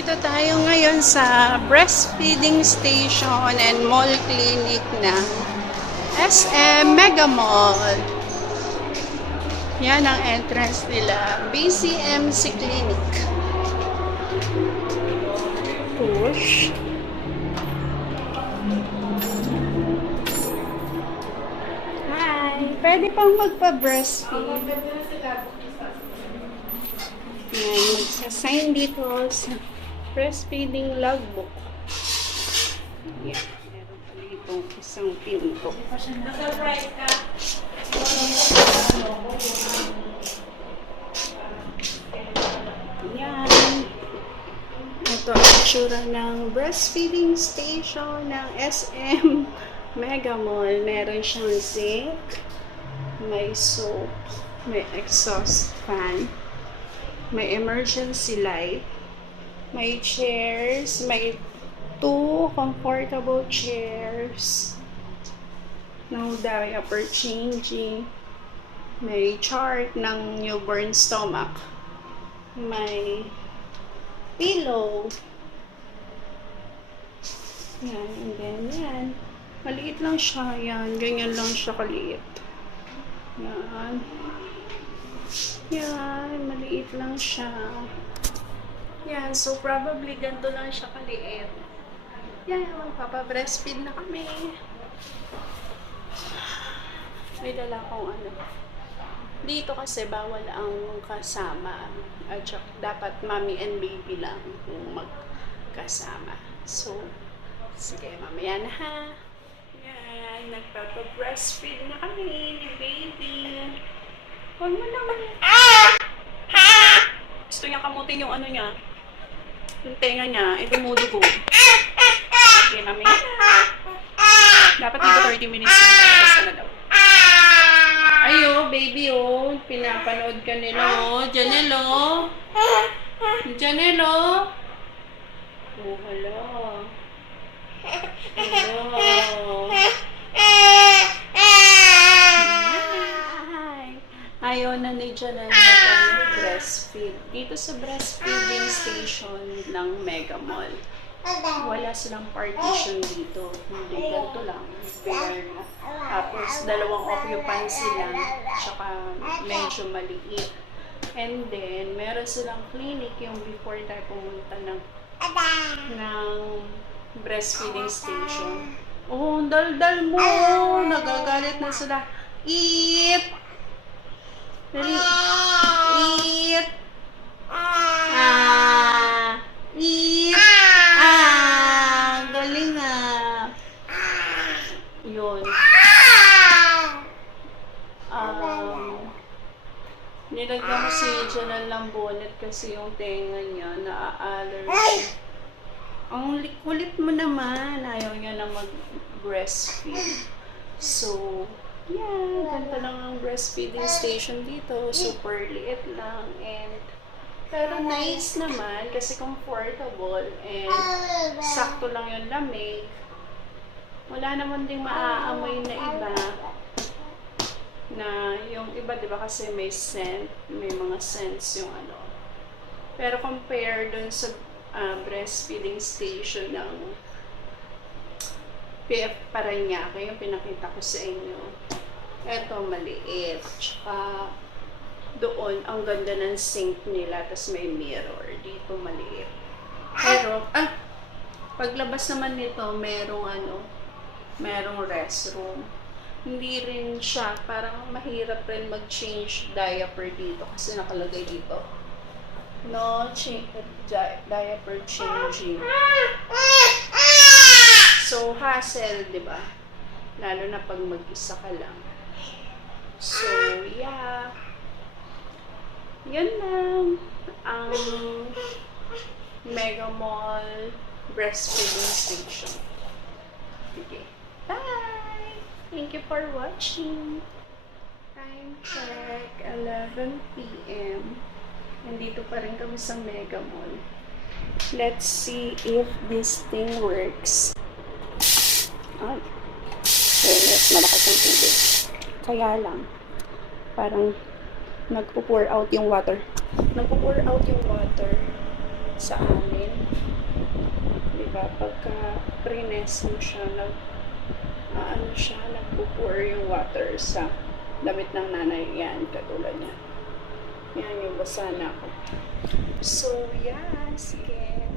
Nandito tayo ngayon sa breastfeeding station and mall clinic ng SM Mega Mall. Yan ang entrance nila. BCMC Clinic. Push. Hi! Pwede pang magpa-breastfeed. Yan, magsasign dito sa breastfeeding logbook. Yan, meron pa dito isang pinto. Yan. Ito ang itsura ng breastfeeding station ng SM Mega Mall. Meron siyang sink, may soap, may exhaust fan, may emergency light, may chairs, may 2 comfortable chairs, no diaper changing, may chart ng newborn stomach, may pillow, yan, and then yan, maliit lang siya, yan, ganyan lang siya kaliit, yan. Yan, maliit lang siya. Yan, so probably ganito lang siya kaliit. Yan, magpapa-breastfeed na kami. May dala akong ano. Dito kasi bawal ang kasama. At dapat mommy and baby lang yung magkasama. So, sige, mamaya na ha. Yan, nagpapa-breastfeed na kami ni baby. Huwag mo naman. Gusto niya kamutin yung ano niya. Yung tenga niya. Dumudugo. Okay, mami. Dapat dito 30 minutes na. Basta na daw. Ayo, baby, oh. Pinapanood ka nila, oh. Janelo. Janelo. Oh, hala. Hello. Ayaw na ni Janelle mag-breastfeed. Dito sa breastfeeding station ng Mega Mall, wala silang partition dito. Hindi, ganito lang. Fair na. Tapos, 2 occupancy lang. Tsaka, medyo maliit. And then, meron silang clinic yung before tayo pumunta ng breastfeeding station. Oh, dal-dal mo! Nagagalit na sila. Eat! Dali. Eat. Eat. Galing ah. Yun. Nilagyan ko si Janelle ng bonnet kasi yung tenga niya na-allergy. Ang kulit mo naman. Ayaw niya na mag-breastfeed. So, yeah, ganda lang ang breastfeeding station dito. Super liit lang. Pero nice naman kasi comfortable. And sakto lang yung lamig. Wala naman ding maaamoy na iba. Na yung iba, diba kasi may scent. May mga scents yung ano. Pero compare dun sa breastfeeding station ng PF Parañaque, yung pinakita ko sa inyo. Eto, maliit. Tsaka, doon, ang ganda ng sink nila. Tapos may mirror. Dito, maliit. Pero, paglabas naman nito, merong restroom. Hindi rin siya, parang mahirap rin mag-change diaper dito. Kasi nakalagay dito. No, diaper changing. So, hassle, diba? Lalo na pag mag-isa ka lang. So, yeah. Yan lang ang Mega Mall breastfeeding station. Okay. Bye! Thank you for watching. Time check, 11 p.m. Nandito pa rin kami sa Mega Mall. Let's see if this thing works. Ay. Malakas ang tubig. Kaya lang, parang nagpo-pour out yung water. Nagpo-pour out yung water sa amin. tsaka pagka prines mo siya, nagpo-pour yung water sa damit ng nanay. Yan, katulad niya. Yan yung basa na ako. So, yeah, sige.